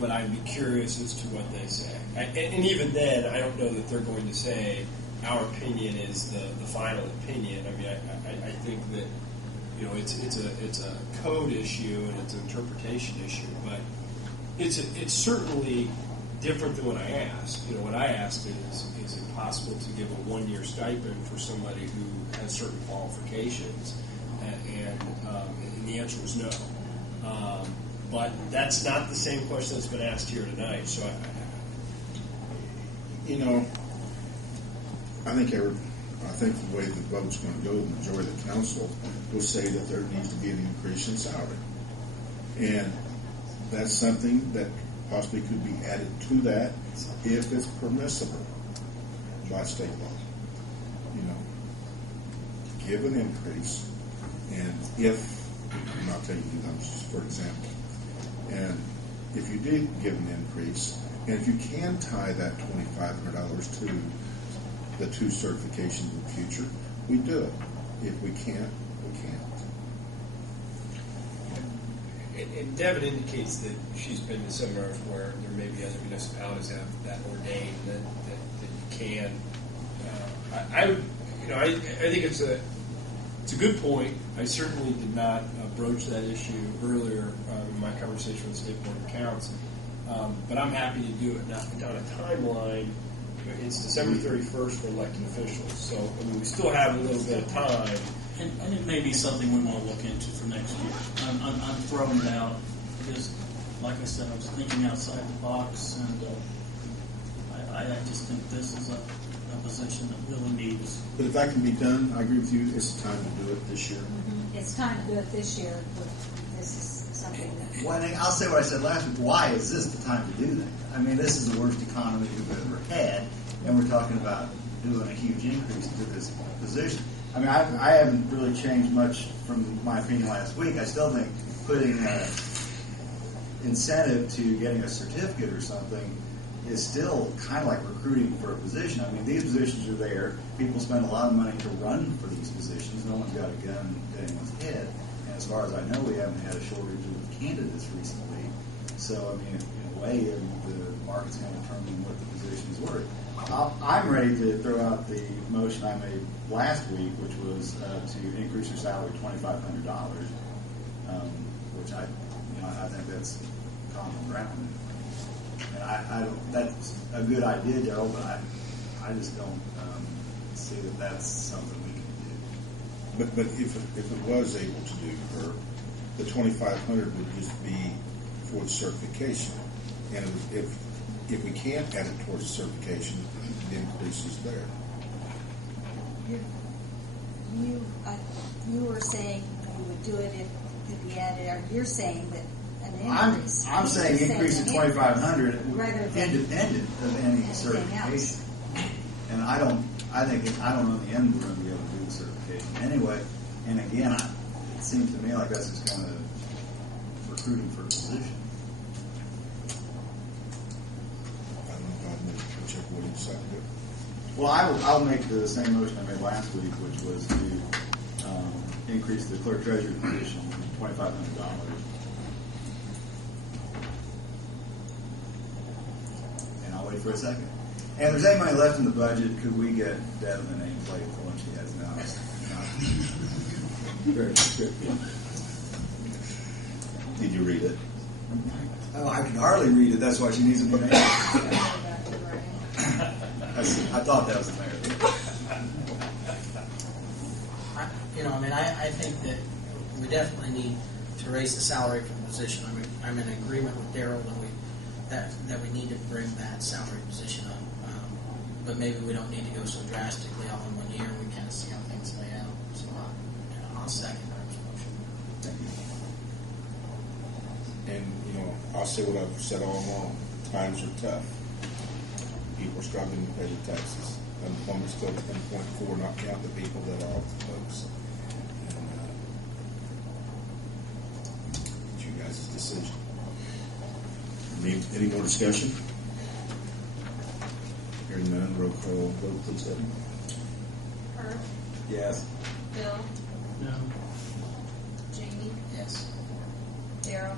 but I'd be curious as to what they say. And even then, I don't know that they're going to say our opinion is the final opinion. I mean, I think that it's a code issue and it's an interpretation issue, but it's certainly different than what I asked. What I asked is it possible to give a 1-year stipend for somebody who has certain qualifications, and the answer was no. But that's not the same question that's been asked here tonight. So I think the way the vote's going to go, the majority of the council will say that there needs to be an increase in salary, and that's something that possibly could be added to that if it's permissible by state law. Give an increase, and and I'll tell you numbers for example, and if you did give an increase, and if you can tie that $2,500 to the 2 certifications in the future, we do it. If we can't, we can't. And Devin indicates that she's been to seminars where there may be other municipalities have that ordained that you can. I think it's a good point. I certainly did not broach that issue earlier in my conversation with the State Board of Accounts, but I'm happy to do it. Now, on a timeline, it's December 31st for elected officials, so we still have a little bit of time. And it may be something we want to look into for next year. I'm throwing it out because, like I said, I was thinking outside the box, and I just think this is a position that really needs. But if that can be done, I agree with you. It's time to do it this year. Mm-hmm. It's time to do it this year. This is something that. Well, I'll say what I said last week. Why is this the time to do that? I mean, this is the worst economy we've ever had, and we're talking about doing a huge increase to this position. I mean, I haven't really changed much from my opinion last week. I still think putting an incentive to getting a certificate or something is still kind of like recruiting for a position. I mean, these positions are there. People spend a lot of money to run for these positions. No one's got a gun to anyone's head. And as far as I know, we haven't had a shortage of candidates recently. So, I mean, in a way, the market's going to determine what the position is worth. I'm ready to throw out the motion I made last week, which was to increase your salary $2,500, which I think that's common ground. And I don't. That's a good idea, Joe, but I just don't see that that's something we can do. But if it was able to do, Herb, the $2,500 would just be for the certification, and if we can't add it towards the certification, the increase is there. You were saying you would do it if it could be added, or you're saying that an increase. I'm saying increase to $2,500 independent of any certification. Else. And I don't know in the end we're going to be able to do the certification anyway. And again, it seems to me like that's just kind of recruiting for a position. Well, I'll make the same motion I made last week, which was to increase the clerk treasurer position to $2,500. And I'll wait for a second. And if there's any money left in the budget, could we get Devin a nameplate for what she has now? Very good. Did you read it? Oh, I can hardly read it. That's why she needs a new name. I thought that was the mayor. I think that we definitely need to raise the salary for the position. I'm in agreement with Daryl that we need to bring that salary position up. But maybe we don't need to go so drastically all in 1 year. We kind of see how things lay out. So I'll second that motion. And, I'll say what I've said all along. Times are tough. People are struggling to pay the taxes. Unemployment's still at 10.4, not count the people that are off the books. And it's you guys' decision. Any more discussion? Hearing none, roll call vote, please, Debbie. Herb? Yes. Bill? No. Jamie? Yes. Daryl?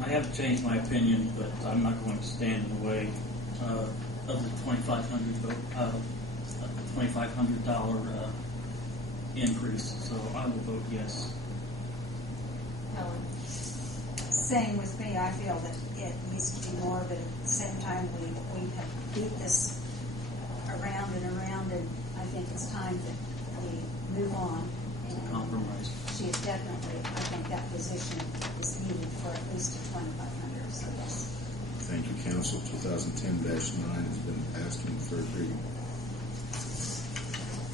I have changed my opinion, but I'm not going to stand in the way of the $2,500 increase. So I will vote yes. Helen? Same with me. I feel that it needs to be more, but at the same time, we have beat this around and around, and I think it's time that we move on. And Compromise. she is definitely, I think that position is needed for at least a 2,500, so yes. Thank you, Council. 2010-9 has been passed in third reading.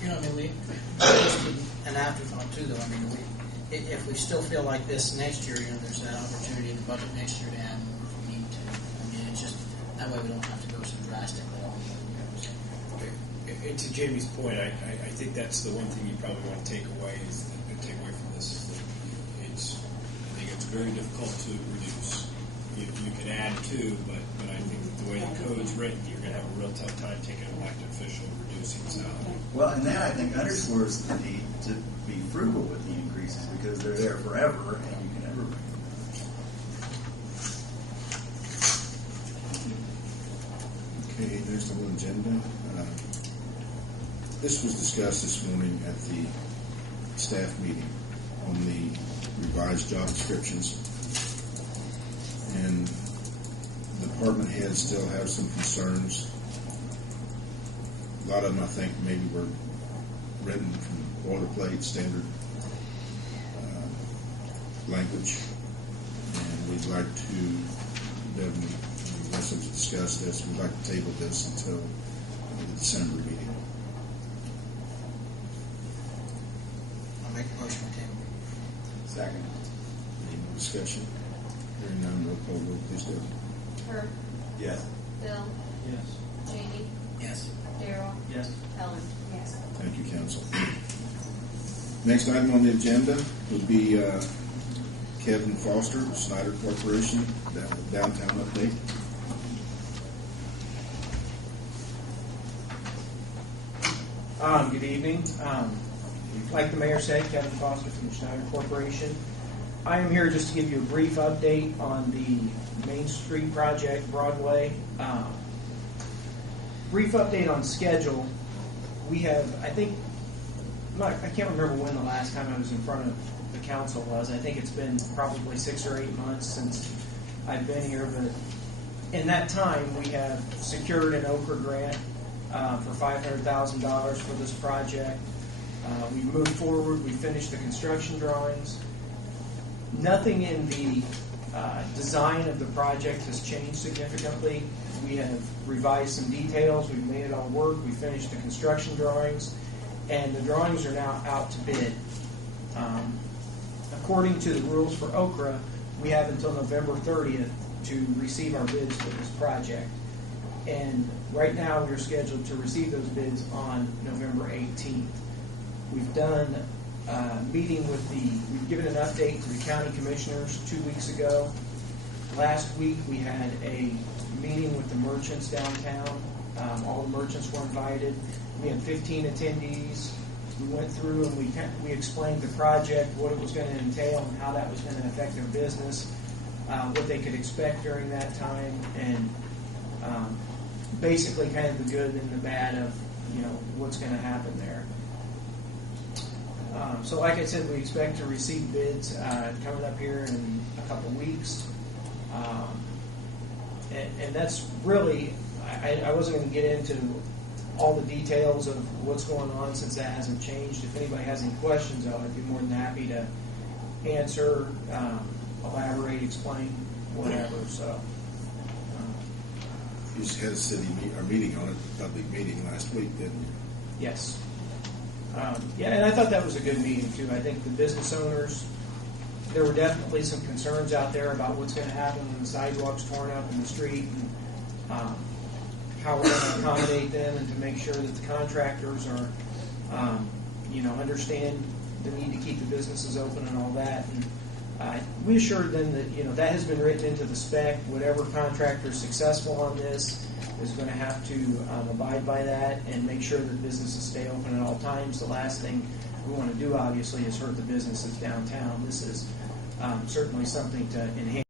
You know, I mean, just an afterthought too, though. I mean, if we still feel like this next year, you know, there's that opportunity in the budget next year to add more if we need to. I mean, it's just that way we don't have to go so drastically all the way. And to Jamie's point, I think that's the one thing you probably want to take away from this. Is that I think it's very difficult to reduce. You can add to, but I think that the way the code's written, you're going to have a real tough time taking an elected official and reducing salary. Well, and that I think underscores the need to be frugal with the increases because they're there forever and you can never bring them back. Okay, next on the agenda. This was discussed this morning at the staff meeting on the revised job descriptions. And the department heads still have some concerns. A lot of them, I think, maybe were written from boilerplate, standard language. And we'd like to, Devin, unless to discuss this, we'd like to table this until the December meeting. I'll make a motion to table. Second. Any more discussion? Hearing none, roll call vote, please, Devin. Herb, Yes. Bill, Yes. Jamie, Yes. Daryl, Yes. Helen. Yes. Thank you, Council. Next item on the agenda would be Kevin Foster, Snyder Corporation, downtown update. Good evening. Like the mayor said, Kevin Foster from the Schneider Corporation. I am here just to give you a brief update on the Main Street project, Broadway. Brief update on schedule. We have, I can't remember when the last time I was in front of the council was. I think it's been probably 6 or 8 months since I've been here, but in that time we have secured an Okra grant for $500,000 for this project. We moved forward. We finished the construction drawings. Nothing in the design of the project has changed significantly. We have revised some details. We've made it all work. We finished the construction drawings, and the drawings are now out to bid. According to the rules for Okra, we have until November 30th to receive our bids for this project. And right now we're scheduled to receive those bids on November 18th. We've done we've given an update to the county commissioners 2 weeks ago. Last week we had a meeting with the merchants downtown. All the merchants were invited. We had 15 attendees. We went through and we explained the project, what it was going to entail, and how that was going to affect their business, what they could expect during that time, and basically kind of the good and the bad of what's going to happen there. So like I said, we expect to receive bids coming up here in a couple weeks. And that's really, I wasn't going to get into all the details of what's going on since that hasn't changed. If anybody has any questions, though, I'd be more than happy to answer, elaborate, explain, whatever. So. You just had our meeting on it, public meeting last week, didn't you? Yes. Yeah, and I thought that was a good meeting, too. I think the business owners, there were definitely some concerns out there about what's going to happen when the sidewalk's torn up in the street and how we're going to accommodate them and to make sure that the contractors are, understand the need to keep the businesses open and all that. And we assured them that, that has been written into the spec. Whatever contractor is successful on this is going to have to abide by that and make sure that businesses stay open at all times. The last thing we want to do, obviously, is hurt the businesses downtown. This is certainly something to enhance